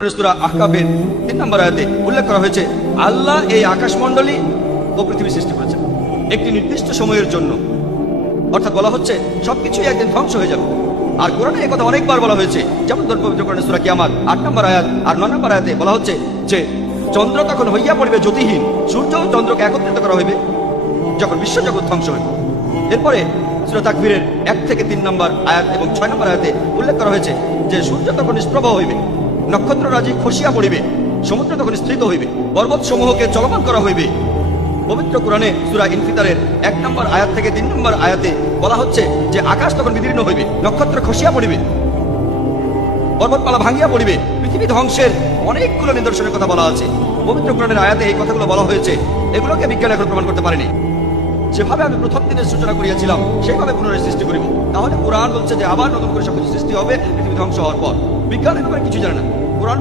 সূরা আহকাফের ৩ নম্বর আয়াতে উল্লেখ করা হয়েছে আল্লাহ এই আকাশমণ্ডলী ও পৃথিবী সৃষ্টি করেছেন একটি নির্দিষ্ট সময়ের জন্য। অর্থাৎ বলা হচ্ছে সবকিছুই একদিন ধ্বংস হয়ে যাবে। আর কোরআনে এই কথা অনেকবার বলা হয়েছে, যেমন পবিত্র কোরআনে সূরা কিয়ামত ৮ নম্বর আয়াত আর ৯ নম্বর আয়াতে বলা হচ্ছে যে চন্দ্র তখন হইয়া পড়িবে জ্যোতিহীন, সূর্য ও চন্দ্রকে একত্রিত করা হইবে যখন বিশ্বজগৎ ধ্বংস হইবে। এরপরে সূরা তাকবীরের ১ থেকে ৩ নম্বর আয়াত এবং ৬ নম্বর আয়াতে উল্লেখ করা হয়েছে যে সূর্য তখন নিষ্প্রভ হইবে, নক্ষত্ররাজি খসিয়া পড়িবে, সমুদ্র তখন স্থিত হইবে, পর্বত সমূহকে চলমান করা হইবে। পবিত্র কোরআনে সূরা ইনফিতারের ১ নম্বর আয়াত থেকে ৩ নম্বর আয়াতে বলা হচ্ছে যে আকাশ তখন বিদীর্ণ হইবে, নক্ষত্র খসিয়া পড়িবে, পর্বতমালা ভাঙিয়া পড়িবে। পৃথিবী ধ্বংসের অনেকগুলো নিদর্শনের কথা বলা আছে। পবিত্র কোরআনের আয়াতে এই কথাগুলো বলা হয়েছে, এগুলোকে বিজ্ঞান এখন প্রমাণ করতে পারেনি। যেভাবে আমি প্রথম দিনের সূচনা করিয়াছিলাম সেইভাবে পুনরায় সৃষ্টি করিব। তাহলে কোরআন বলছে যে আবার নতুন করে সবকিছু সৃষ্টি হবে পৃথিবী ধ্বংস হওয়ার পর। বিজ্ঞান এর ব্যাপারে কিছু জানে না। কোরআন